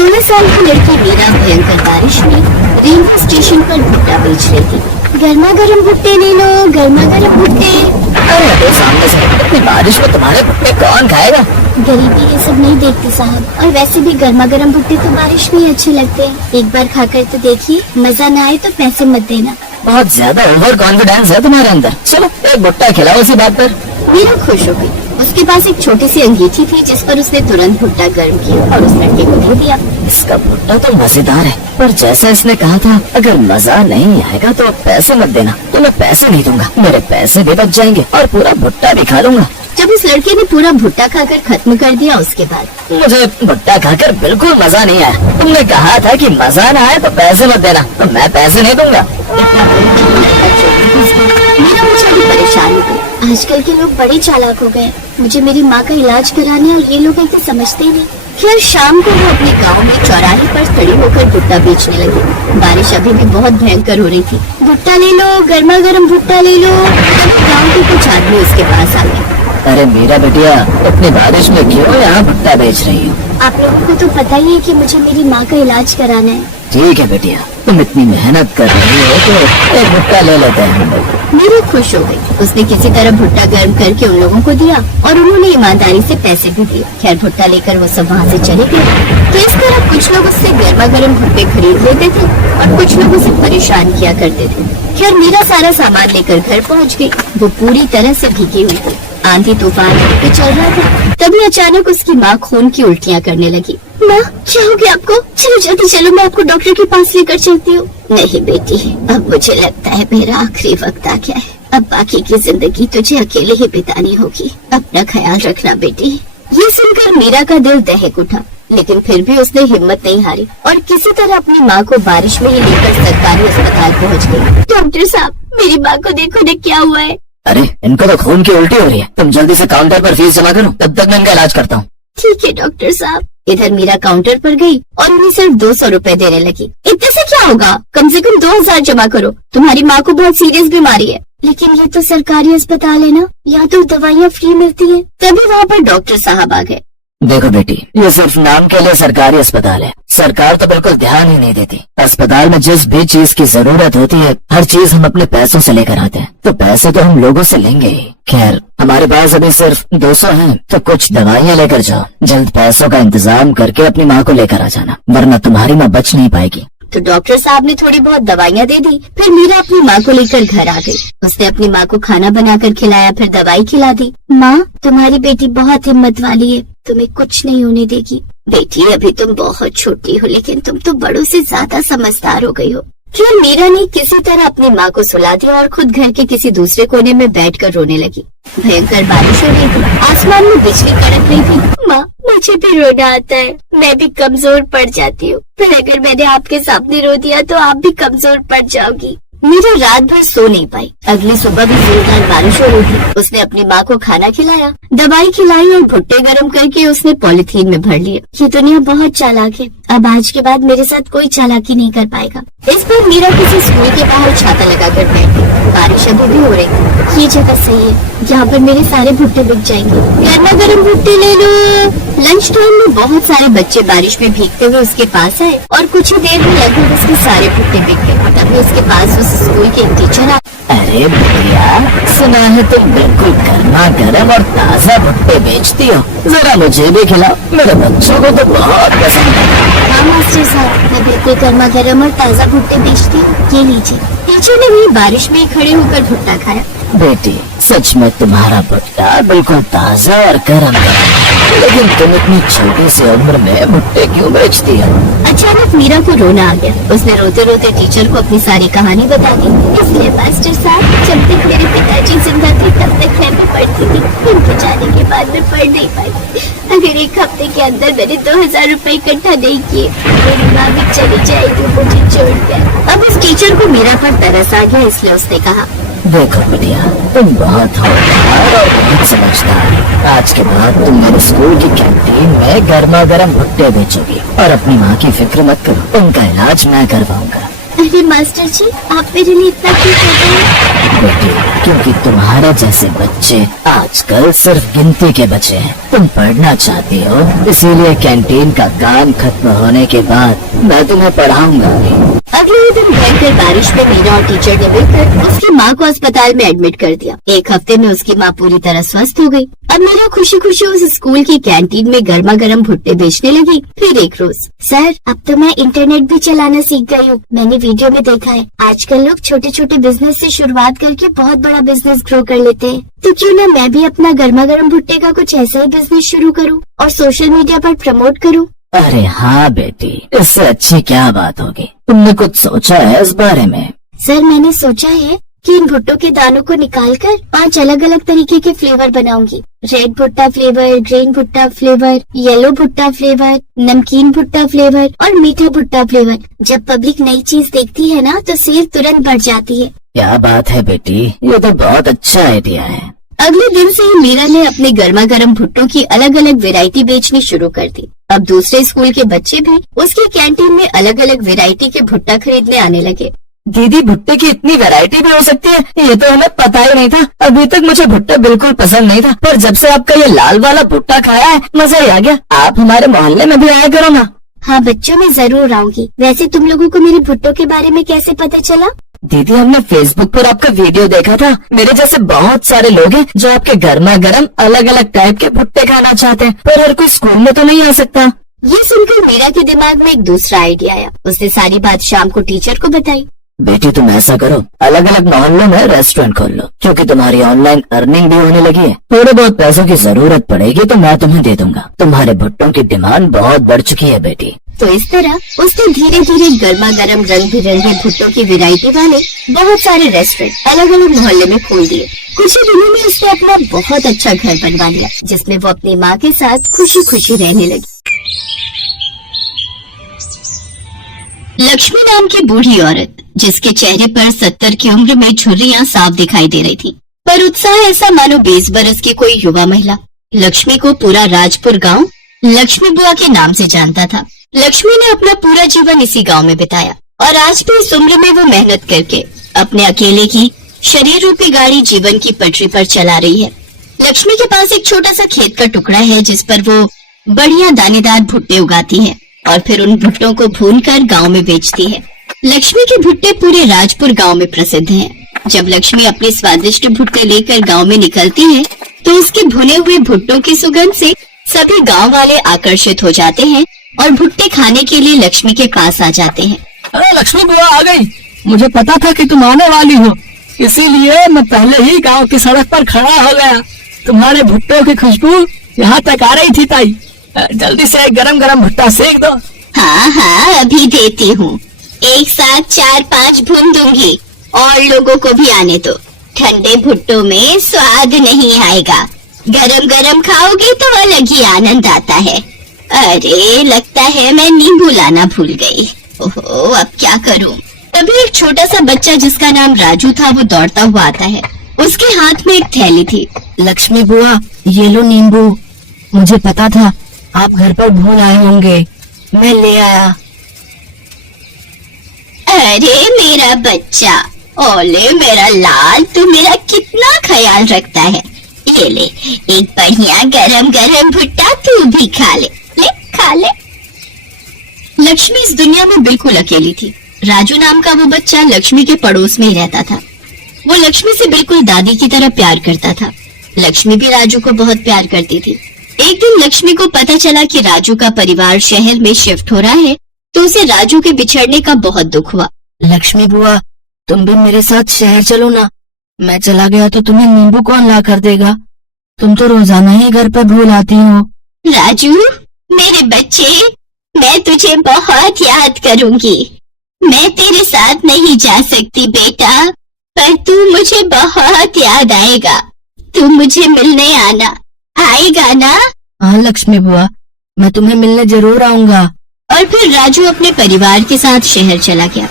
16 साल की लड़की मीरा भयंकर बारिश में रेलवे स्टेशन पर भुट्टा बेच रही थी। गर्मा गर्म भुट्टे ले लो, गर्मा गर्म भुट्टे। अरे अबे सामने से इतनी बारिश में तुम्हारे भुट्टे कौन खाएगा? गरीबी ये सब नहीं देखती साहब, और वैसे भी गर्मा गर्म भुट्टे तो बारिश में ही अच्छे लगते हैं। एक बार खाकर तो देखिए, मजा न आए तो पैसे मत देना। बहुत ज्यादा ओवर कॉन्फिडेंस है तुम्हारे अंदर। चलो एक भुट्टा खिलाओ इसी बात पर। मीरा खुश हो गई। उसके पास एक छोटी सी अंगीठी थी जिस पर उसने तुरंत भुट्टा गर्म किया और उस लड़के को दे दिया। इसका भुट्टा तो मजेदार है, पर जैसा इसने कहा था, अगर मजा नहीं आएगा तो पैसे मत देना। तो मैं पैसे नहीं दूंगा, मेरे पैसे भी बच जाएंगे और पूरा भुट्टा भी खा लूंगा। जब उस लड़के ने पूरा भुट्टा खाकर खत्म कर दिया, उसके बाद मुझे भुट्टा खाकर बिल्कुल मजा नहीं आया। तुमने कहा था कि मजा ना आए तो पैसे मत देना, तो मैं पैसे नहीं दूंगा। मीरा बेचारी परेशान हो गई। आजकल के लोग बड़े चालाक हो गए। मुझे मेरी माँ का इलाज कराने और ये लोग एक तो समझते ही नहीं। फिर शाम को वो अपने गांव में चौराहे पर खड़ी होकर भुट्टा बेचने लगी। बारिश अभी भी बहुत भयंकर हो रही थी। भुट्टा ले लो, गर्मा गर्म भुट्टा ले लो। गाँव के कुछ आदमी उसके पास आ गए। अरे मीरा बिटिया, इतनी बारिश में क्यों यहाँ भुट्टा बेच रही हो? आप लोगों को तो पता ही है कि मुझे मेरी माँ का इलाज कराना है। ठीक है बेटिया, तुम इतनी मेहनत कर रही हो तो एक भुट्टा ले लेते हैं हम लोग। मीरा खुश हो गई। उसने किसी तरह भुट्टा गर्म करके उन लोगों को दिया और उन्होंने ईमानदारी से पैसे भी दिए। खैर भुट्टा लेकर वो सब वहाँ से चले गए। तो इस तरह कुछ लोग उससे गर्मा गर्म भुट्टे खरीद लेते थे और कुछ लोग उसे परेशान किया करते थे। खैर मीरा सारा सामान लेकर घर पहुँच गई। वो पूरी तरह से भीगी हुई थी। आंधी तूफान पे चल रहा था। तभी अचानक उसकी माँ खून की उल्टियाँ करने लगी। माँ क्या हो गया आपको? चलो जल्दी चलो, मैं आपको डॉक्टर के पास लेकर चलती हूँ। नहीं बेटी, अब मुझे लगता है मेरा आखिरी वक्त आ गया है। अब बाकी की जिंदगी तुझे अकेले ही बितानी होगी। अपना ख्याल रखना बेटी। ये सुनकर मीरा का दिल दहक उठा, लेकिन फिर भी उसने हिम्मत नहीं हारी और किसी तरह अपनी माँ को बारिश में ही लेकर सरकारी अस्पताल पहुँच गई। डॉक्टर साहब, मेरी माँ को देखो न क्या हुआ है। अरे इनको तो खून की उल्टी हो रही है, तुम जल्दी से काउंटर पर फीस जमा करो, तब तक मैं इनका इलाज करता हूँ। ठीक है डॉक्टर साहब। इधर मीरा काउंटर पर गई और उन्हें सिर्फ 200 रुपए देने लगी। इतने से क्या होगा, कम से कम 2000 जमा करो। तुम्हारी माँ को बहुत सीरियस बीमारी है। लेकिन ये तो सरकारी अस्पताल है ना, यहाँ तो दवाइयाँ फ्री मिलती है। तभी वहाँ पर डॉक्टर साहब आ गए। देखो बेटी, ये सिर्फ नाम के लिए सरकारी अस्पताल है। सरकार तो बिल्कुल ध्यान ही नहीं देती। अस्पताल में जिस भी चीज की जरूरत होती है, हर चीज हम अपने पैसों से लेकर आते हैं, तो पैसे तो हम लोगों से लेंगे ही। खैर हमारे पास अभी सिर्फ 200 हैं, तो कुछ दवाइयाँ लेकर जाओ। जल्द पैसों का इंतजाम करके अपनी माँ को लेकर आ जाना, वरना तुम्हारी माँ बच नहीं पाएगी। तो डॉक्टर साहब ने थोड़ी बहुत दवाइयाँ दे दी। फिर मीरा अपनी माँ को लेकर घर आ गई। उसने अपनी माँ को खाना बनाकर खिलाया, फिर दवाई खिला दी। माँ, तुम्हारी बेटी बहुत हिम्मत वाली है, तुम्हें कुछ नहीं होने देगी। बेटी अभी तुम बहुत छोटी हो, लेकिन तुम तो बड़ों से ज्यादा समझदार हो गई हो। फिर मीरा ने किसी तरह अपनी माँ को सुला दिया और खुद घर के किसी दूसरे कोने में बैठकर रोने लगी। भयंकर बारिश हो रही थी, आसमान में बिजली कड़क रही थी। माँ, मुझे भी रोना आता है, मैं भी कमजोर पड़ जाती हूँ। फिर अगर मैंने आपके सामने रो दिया तो आप भी कमजोर पड़ जाओगी। मीरा रात भर सो नहीं पाई। अगली सुबह भी जोरदार बारिश हो रही थी। उसने अपनी माँ को खाना खिलाया, दवाई खिलाई और भुट्टे गर्म करके उसने पॉलिथीन में भर लिए। ये दुनिया बहुत चालाक है, अब आज के बाद मेरे साथ कोई चालाकी नहीं कर पाएगा। इस पर मीरा किसी स्कूल के बाहर छाता लगाकर बैठ गई। बारिश अभी भी हो रही थी। ये जगह सही है, यहाँ पर मेरे सारे भुट्टे बिक जाएंगे। गर्मा गर्म भुट्टे ले लो। लंच टाइम में बहुत सारे बच्चे बारिश में भीगते हुए उसके पास आए और कुछ ही देर में लगभग उसके सारे भुट्टे बिक गए। तभी उसके पास उस स्कूल के एक टीचर आए। अरे भैया, सुना है तुम बिल्कुल गर्मा गर्म और ताज़ा भुट्टे बेचती हो, जरा मुझे भी खिलाओ, मेरे बच्चों को तो बहुत पसंद है। हाँ मास्टर साहब, मैं बिल्कुल गर्मा गर्म और ताज़ा भुट्टे बेचती हूँ, ये लीजिए। टीचर ने भी बारिश में खड़े होकर भुट्टा खाया। बेटी, सच में तुम्हारा भुट्टा बिल्कुल ताज़ा और गर्म है, लेकिन तुम इतनी छोटी सी उम्र में भुट्टे क्यों बेचती हो? अचानक मीरा को रोना आ गया। उसने रोते रोते टीचर को अपनी सारी कहानी बता दी। इसलिए मास्टर साहब, जब तक मेरे पिताजी जिंदा थे तब तक मैं भी पढ़ती थी। उनके जाने के बाद मैं पढ़ नहीं पाई। अगर एक हफ्ते के अंदर मैंने 2000 रुपए इकट्ठा नहीं किए, मेरी माँ भी चली जाएगी मुझे छोड़कर। अब उस टीचर को मीरा पर तरस आ गया, इसलिए उसने कहा, देखो बिटिया, तुम बहुत होशियार और बहुत समझदार। आज के बाद तुम मेरे स्कूल की कैंटीन में गर्मा गर्म भुट्टे बेचोगी और अपनी माँ की फिक्र मत करो, उनका इलाज मैं करवाऊंगा। अरे मास्टर जी, आप मेरे लिए इतना क्यों कर रहे हैं? बेटी, क्योंकि तुम्हारे जैसे बच्चे आजकल सिर्फ गिनती के बचे हैं। तुम पढ़ना चाहती हो, इसीलिए कैंटीन का काम खत्म होने के बाद मैं तुम्हें पढ़ाऊंगा भी। अगले ही दिन भयंकर बारिश में मीरा और टीचर ने मिलकर उसकी माँ को अस्पताल में एडमिट कर दिया। एक हफ्ते में उसकी माँ पूरी तरह स्वस्थ हो गई। अब मीरा खुशी खुशी उस स्कूल की कैंटीन में गर्मा गर्म भुट्टे बेचने लगी। फिर एक रोज, सर अब तो मैं इंटरनेट भी चलाना सीख गई हूँ। मैंने वीडियो में देखा है आजकल लोग छोटे छोटे बिजनेस से शुरुआत करके बहुत बड़ा बिजनेस ग्रो कर लेते हैं। तो क्यों ना मैं भी अपना गर्मा गर्म भुट्टे का कुछ ऐसा ही बिजनेस शुरू करूँ और सोशल मीडिया पर प्रमोट करूँ। अरे हाँ बेटी, इससे अच्छी क्या बात होगी। तुमने कुछ सोचा है इस बारे में? सर मैंने सोचा है कि इन भुट्टो के दानों को निकालकर 5 अलग अलग तरीके के फ्लेवर बनाऊंगी। रेड भुट्टा फ्लेवर, ग्रीन भुट्टा फ्लेवर, येलो भुट्टा फ्लेवर, नमकीन भुट्टा फ्लेवर और मीठा भुट्टा फ्लेवर। जब पब्लिक नई चीज देखती है ना तो सेल तुरंत बढ़ जाती है। क्या बात है बेटी, ये तो बहुत अच्छा आइडिया है। अगले दिन से ही मीरा ने अपने गर्मा गर्म भुट्टो की अलग अलग वैरायटी बेचनी शुरू कर दी। अब दूसरे स्कूल के बच्चे भी उसकी कैंटीन में अलग अलग वैरायटी के भुट्टा खरीदने आने लगे। दीदी, भुट्टे की इतनी वैरायटी भी हो सकती है, ये तो हमें पता ही नहीं था। अभी तक मुझे भुट्टा बिल्कुल पसंद नहीं था, पर जब से आपका ये लाल वाला भुट्टा खाया है मजा ही आ गया। आप हमारे मोहल्ले में भी आया करो ना। हाँ बच्चों, मैं जरूर आऊंगी। वैसे तुम लोगों को मेरे भुट्टो के बारे में कैसे पता चला? दीदी, हमने फेसबुक पर आपका वीडियो देखा था। मेरे जैसे बहुत सारे लोग हैं जो आपके गर्मा गर्म अलग अलग टाइप के भुट्टे खाना चाहते हैं, पर हर कोई स्कूल में तो नहीं आ सकता। ये सुनकर मीरा के दिमाग में एक दूसरा आइडिया आया। उसने सारी बात शाम को टीचर को बताई। बेटी, तुम ऐसा करो, अलग अलग मोहल्लों में रेस्टोरेंट खोल लो, क्योंकि तुम्हारी ऑनलाइन अर्निंग भी होने लगी है। थोड़े बहुत पैसों की जरूरत पड़ेगी तो मैं तुम्हें दे दूंगा। तुम्हारे भुट्टों की डिमांड बहुत बढ़ चुकी है बेटी। तो इस तरह उसने धीरे धीरे गर्मा गर्म रंग बिरंगे भुट्टो की वैरायटी वाले बहुत सारे रेस्टोरेंट अलग अलग मोहल्ले में खोल दिए। कुछ ही दिनों में उसने अपना बहुत अच्छा घर बनवा लिया, जिसमें वो अपनी माँ के साथ खुशी खुशी रहने लगी। लक्ष्मी नाम की बूढ़ी औरत, जिसके चेहरे पर 70 की उम्र में झुर्रियां साफ दिखाई दे रही थी, पर उत्साह ऐसा मानो 20 बरस की कोई युवा महिला। लक्ष्मी को पूरा राजपुर गांव लक्ष्मी बुआ के नाम से जानता था। लक्ष्मी ने अपना पूरा जीवन इसी गांव में बिताया और आज भी इस उम्र में वो मेहनत करके अपने अकेले की शरीर रूपी गाड़ी जीवन की पटरी पर चला रही है। लक्ष्मी के पास एक छोटा सा खेत का टुकड़ा है, जिस पर वो बढ़िया दानेदार भुट्टे उगाती है और फिर उन भुट्टों को भूनकर गांव में बेचती है। लक्ष्मी के भुट्टे पूरे राजपुर गांव में प्रसिद्ध हैं। जब लक्ष्मी अपने स्वादिष्ट भुट्टे लेकर गांव में निकलती है तो उसके भुने हुए भुट्टों की सुगंध से सभी गांव वाले आकर्षित हो जाते हैं और भुट्टे खाने के लिए लक्ष्मी के पास आ जाते हैं। अरे लक्ष्मी बुआ आ गई। मुझे पता था कि तुम आने वाली हो, इसीलिए मैं पहले ही गांव की सड़क पर खड़ा हो गया। तुम्हारे भुट्टों की खुशबू यहाँ तक आ रही थी ताई। जल्दी से गरम गरम भुट्टा सेक दो। हाँ हाँ, अभी देती हूँ। एक साथ 4-5 भून दूंगी और लोगों को भी आने दो। ठंडे भुट्टों में स्वाद नहीं आएगा, गरम गरम खाओगे तो अलग ही आनंद आता है। अरे लगता है मैं नींबू लाना भूल गई। ओहो, अब क्या करूँ? तभी एक छोटा सा बच्चा जिसका नाम राजू था वो दौड़ता हुआ आता है। उसके हाथ में एक थैली थी। लक्ष्मी बुआ, ये लो नींबू। मुझे पता था आप घर पर भूल आए होंगे, मैं ले आया। अरे मेरा बच्चा, ओले मेरा लाल, तू मेरा कितना ख्याल रखता है। ये ले, एक बढ़िया गरम गरम भुट्टा तू भी खा ले। ले खा ले। लक्ष्मी इस दुनिया में बिल्कुल अकेली थी। राजू नाम का वो बच्चा लक्ष्मी के पड़ोस में ही रहता था। वो लक्ष्मी से बिल्कुल दादी की तरह प्यार करता था। लक्ष्मी भी राजू को बहुत प्यार करती थी। एक दिन लक्ष्मी को पता चला कि राजू का परिवार शहर में शिफ्ट हो रहा है, तो उसे राजू के बिछड़ने का बहुत दुख हुआ। लक्ष्मी बुआ, तुम भी मेरे साथ शहर चलो ना। मैं चला गया तो तुम्हें नींबू कौन ला कर देगा? तुम तो रोजाना ही घर पर भूल आती हो। राजू मेरे बच्चे, मैं तुझे बहुत याद करूंगी। मैं तेरे साथ नहीं जा सकती बेटा, पर तू मुझे बहुत याद आएगा। तू मुझे मिलने आना, आएगा ना? हाँ लक्ष्मी बुआ, मैं तुम्हें मिलने जरूर आऊंगा। और फिर राजू अपने परिवार के साथ शहर चला गया।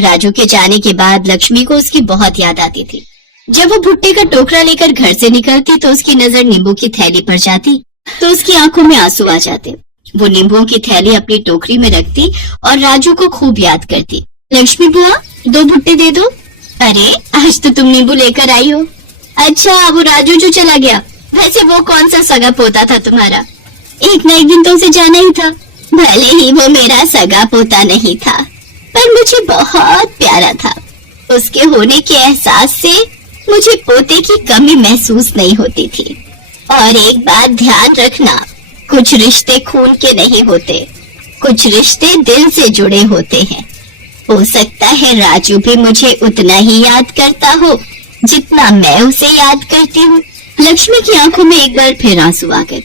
राजू के जाने के बाद लक्ष्मी को उसकी बहुत याद आती थी। जब वो भुट्टे का टोकरा लेकर घर से निकलती तो उसकी नजर नींबू की थैली पर जाती तो उसकी आंखों में आंसू आ जाते। वो नींबुओं की थैली अपनी टोकरी में रखती और राजू को खूब याद करती। लक्ष्मी बुआ, 2 भुट्टे दे दो। अरे आज तो तुम नींबू लेकर आई हो। अच्छा वो राजू जो चला गया, वैसे वो कौन सा सगा पोता था तुम्हारा? एक न एक दिन तो उसे जाना ही था। भले ही वो मेरा सगा पोता नहीं था, पर मुझे बहुत प्यारा था। उसके होने के एहसास से मुझे पोते की कमी महसूस नहीं होती थी। और एक बात ध्यान रखना, कुछ रिश्ते खून के नहीं होते, कुछ रिश्ते दिल से जुड़े होते हैं। हो सकता है राजू भी मुझे उतना ही याद करता हो जितना मैं उसे याद करती हूँ। लक्ष्मी की आंखों में एक बार फिर आंसू आ गए।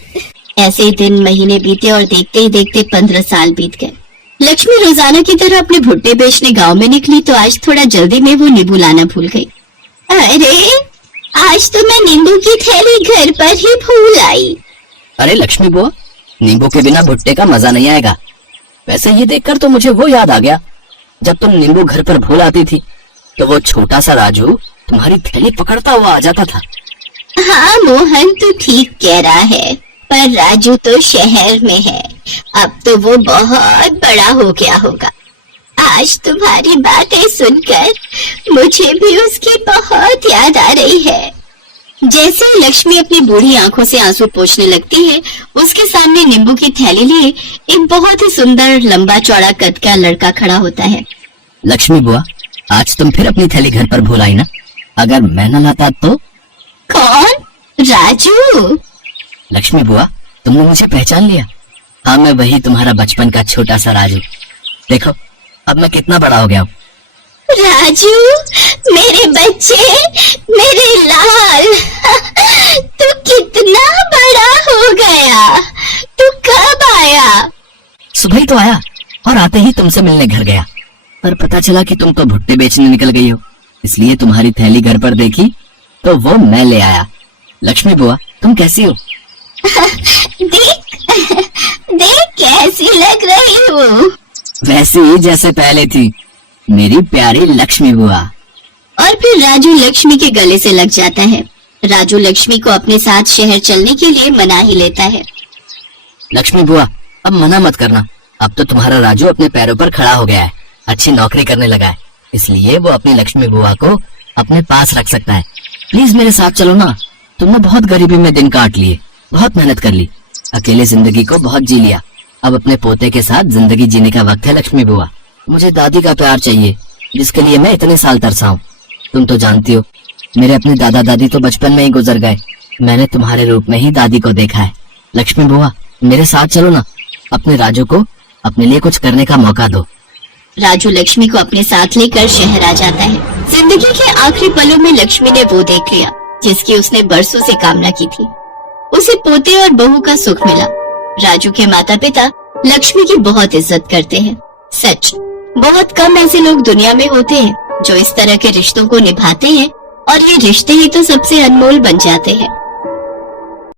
ऐसे दिन महीने बीते और देखते ही देखते 15 साल बीत गए। लक्ष्मी रोजाना की तरह अपने भुट्टे बेचने गांव में निकली तो आज थोड़ा जल्दी में वो नींबू लाना भूल गई। अरे आज तो मैं नींबू की थैली घर पर ही भूल आई। अरे लक्ष्मी बुआ, नींबू के बिना भुट्टे का मजा नहीं आएगा। वैसे ये देखकर तो मुझे वो याद आ गया, जब तुम नींबू घर पर भूल आती थी तो वो छोटा सा राजू तुम्हारी थैली पकड़ता हुआ आ जाता था। हाँ मोहन तो ठीक कह रहा है, पर राजू तो शहर में है। अब तो वो बहुत बड़ा हो गया होगा। आज तुम्हारी बातें सुनकर मुझे भी उसकी बहुत याद आ रही है। जैसे ही लक्ष्मी अपनी बूढ़ी आंखों से आंसू पोंछने लगती है, उसके सामने नींबू की थैली लिए एक बहुत ही सुंदर लंबा चौड़ा कद का लड़का खड़ा होता है। लक्ष्मी बुआ, आज तुम फिर अपनी थैली घर पर भूल आई ना? अगर मैं न लाता तो? कौन? राजू? लक्ष्मी बुआ, तुमने मुझे पहचान लिया? हाँ, मैं वही तुम्हारा बचपन का छोटा सा राजू। देखो अब मैं कितना बड़ा हो गया हूँ। राजू, मेरे बच्चे, मेरे लाल, तू कितना बड़ा हो गया। तू कब आया? सुबह ही तो आया और आते ही तुमसे मिलने घर गया, पर पता चला कि तुम तो भुट्टे बेचने निकल गई हो, इसलिए तुम्हारी थैली घर पर देखी तो वो मैं ले आया। लक्ष्मी बुआ, तुम कैसी हो? देख देख कैसी लग रही हूँ। वैसी ही जैसे पहले थी, मेरी प्यारी लक्ष्मी बुआ। और फिर राजू लक्ष्मी के गले से लग जाता है। राजू लक्ष्मी को अपने साथ शहर चलने के लिए मना ही लेता है। लक्ष्मी बुआ, अब मना मत करना। अब तो तुम्हारा राजू अपने पैरों पर खड़ा हो गया है, अच्छी नौकरी करने लगा है, इसलिए वो अपनी लक्ष्मी बुआ को अपने पास रख सकता है। प्लीज मेरे साथ चलो ना। तुमने बहुत गरीबी में दिन काट लिए, बहुत मेहनत कर ली, अकेले जिंदगी को बहुत जी लिया। अब अपने पोते के साथ जिंदगी जीने का वक्त है। लक्ष्मी बुआ, मुझे दादी का प्यार चाहिए, जिसके लिए मैं इतने साल तरसा हूँ। तुम तो जानती हो, मेरे अपने दादा दादी तो बचपन में ही गुजर गए। मैंने तुम्हारे रूप में ही दादी को देखा है। लक्ष्मी बुआ, मेरे साथ चलो ना। अपने राजू को अपने लिए कुछ करने का मौका दो। राजू लक्ष्मी को अपने साथ लेकर शहर आ जाता है। जिंदगी के आखिरी पलों में लक्ष्मी ने वो देख लिया जिसकी उसने बरसों से कामना की थी। उसे पोते और बहू का सुख मिला। राजू के माता पिता लक्ष्मी की बहुत इज्जत करते हैं। सच, बहुत कम ऐसे लोग दुनिया में होते हैं जो इस तरह के रिश्तों को निभाते हैं, और ये रिश्ते ही तो सबसे अनमोल बन जाते हैं।